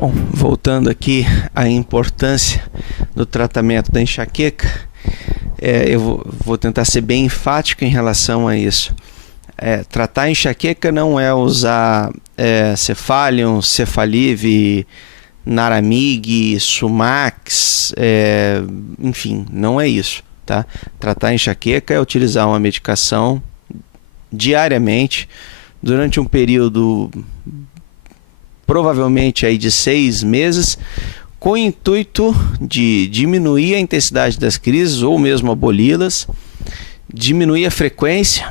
Bom, voltando aqui à importância do tratamento da enxaqueca, eu vou tentar ser bem enfático em relação a isso. Tratar a enxaqueca não é usar Cefalium, Cefalive, Naramig, Sumax, enfim, não é isso, tá? Tratar a enxaqueca é utilizar uma medicação diariamente durante um período provavelmente aí de 6 meses, com o intuito de diminuir a intensidade das crises ou mesmo aboli-las, diminuir a frequência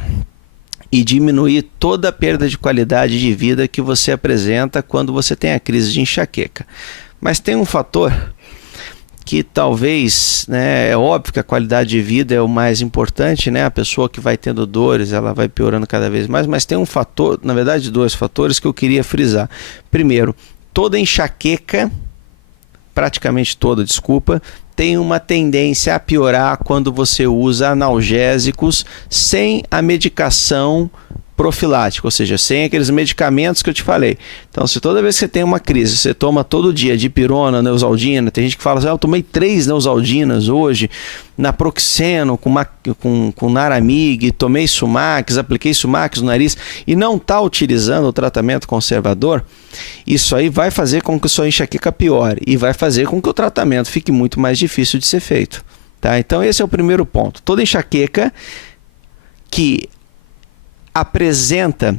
e diminuir toda a perda de qualidade de vida que você apresenta quando você tem a crise de enxaqueca. Mas tem um fator que talvez, é óbvio que a qualidade de vida é o mais importante, a pessoa que vai tendo dores, ela vai piorando cada vez mais, mas tem um fator, na verdade 2 fatores que eu queria frisar. Primeiro, toda enxaqueca, praticamente toda, tem uma tendência a piorar quando você usa analgésicos sem a medicação profilática, ou seja, sem aqueles medicamentos que eu te falei. Então, se toda vez que você tem uma crise, você toma todo dia dipirona, neosaldina, tem gente que fala assim, eu tomei 3 neosaldinas hoje, naproxeno, com Naramig, tomei Sumax, apliquei Sumax no nariz e não está utilizando o tratamento conservador, isso aí vai fazer com que a sua enxaqueca piore e vai fazer com que o tratamento fique muito mais difícil de ser feito. Tá? Então, esse é o primeiro ponto. Toda enxaqueca que apresenta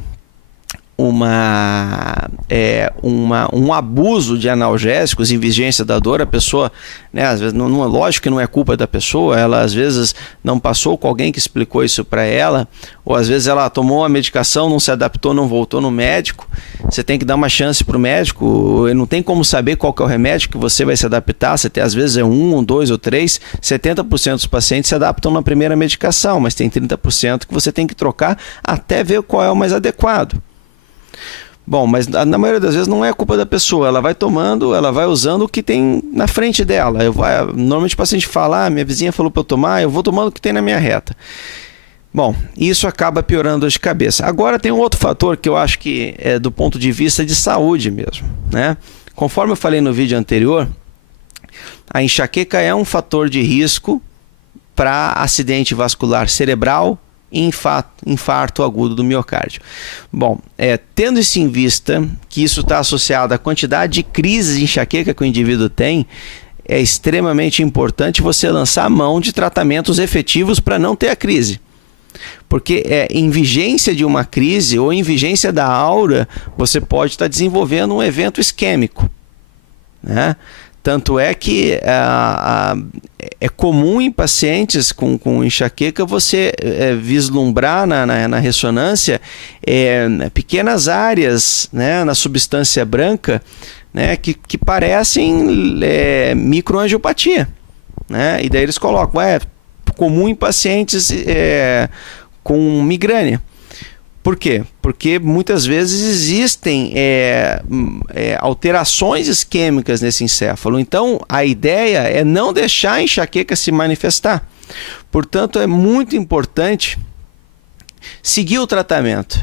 um abuso de analgésicos em vigência da dor, a pessoa, às vezes, lógico que não é culpa da pessoa, ela às vezes não passou com alguém que explicou isso para ela, ou às vezes ela tomou a medicação, não se adaptou, não voltou no médico. Você tem que dar uma chance para o médico, ele não tem como saber qual que é o remédio que você vai se adaptar, às vezes é 1, 2 ou 3, 70% dos pacientes se adaptam na primeira medicação, mas tem 30% que você tem que trocar até ver qual é o mais adequado. Bom, mas na maioria das vezes não é culpa da pessoa, ela vai tomando, ela vai usando o que tem na frente dela. Normalmente o paciente fala, minha vizinha falou para eu tomar, eu vou tomando o que tem na minha reta. Bom, isso acaba piorando a dor de cabeça. Agora tem um outro fator que eu acho que é do ponto de vista de saúde mesmo, Conforme eu falei no vídeo anterior, a enxaqueca é um fator de risco para acidente vascular cerebral, infarto agudo do miocárdio. Bom, tendo isso em vista, que isso está associado à quantidade de crises de enxaqueca que o indivíduo tem, é extremamente importante você lançar a mão de tratamentos efetivos para não ter a crise. Porque em vigência de uma crise ou em vigência da aura, você pode estar desenvolvendo um evento isquêmico, Tanto é que é comum em pacientes com enxaqueca você vislumbrar na ressonância pequenas áreas na substância branca que parecem microangiopatia. E daí eles colocam, comum em pacientes com migrânia. Por quê? Porque muitas vezes existem alterações isquêmicas nesse encéfalo. Então, a ideia é não deixar a enxaqueca se manifestar. Portanto, é muito importante seguir o tratamento.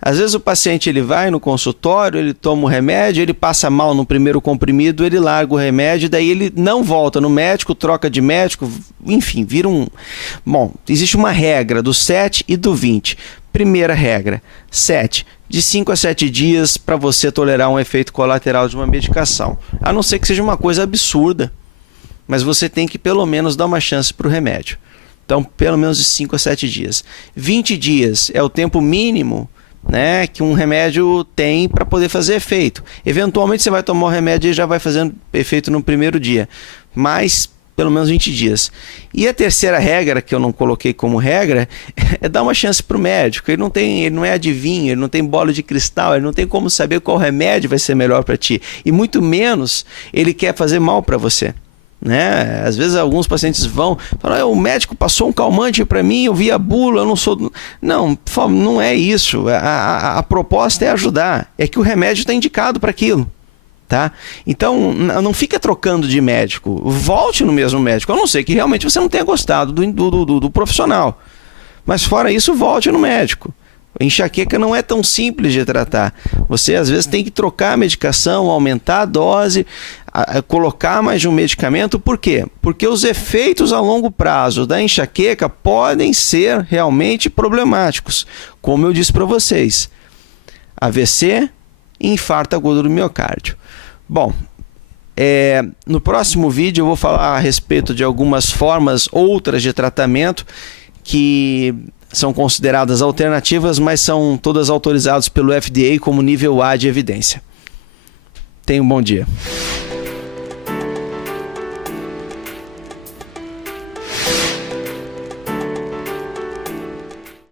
Às vezes o paciente ele vai no consultório, ele toma o remédio, ele passa mal no primeiro comprimido, ele larga o remédio, daí ele não volta no médico, troca de médico, enfim, vira um... Bom, existe uma regra do 7 e do 20. Primeira regra, 7, de 5 a 7 dias para você tolerar um efeito colateral de uma medicação. A não ser que seja uma coisa absurda, mas você tem que pelo menos dar uma chance para o remédio. Então, pelo menos de 5 a 7 dias. 20 dias é o tempo mínimo que um remédio tem para poder fazer efeito. Eventualmente você vai tomar o remédio e já vai fazendo efeito no primeiro dia, mas pelo menos 20 dias. E a terceira regra, que eu não coloquei como regra, é dar uma chance para o médico. Ele não é adivinho, ele não tem bola de cristal, ele não tem como saber qual remédio vai ser melhor para ti. E muito menos ele quer fazer mal para você. Às vezes alguns pacientes vão falar, o médico passou um calmante para mim, eu vi a bula, eu não sou... Não, por favor, não é isso. A proposta é ajudar, é que o remédio está indicado para aquilo. Então, não fica trocando de médico, volte no mesmo médico, a não ser que realmente você não tenha gostado do profissional. Mas fora isso, volte no médico. Enxaqueca não é tão simples de tratar. Você às vezes tem que trocar a medicação, aumentar a dose, colocar mais de um medicamento. Por quê? Porque os efeitos a longo prazo da enxaqueca podem ser realmente problemáticos. Como eu disse para vocês, AVC e infarto agudo do miocárdio. Bom, no próximo vídeo eu vou falar a respeito de algumas formas outras de tratamento que são consideradas alternativas, mas são todas autorizadas pelo FDA como nível A de evidência. Tenha um bom dia.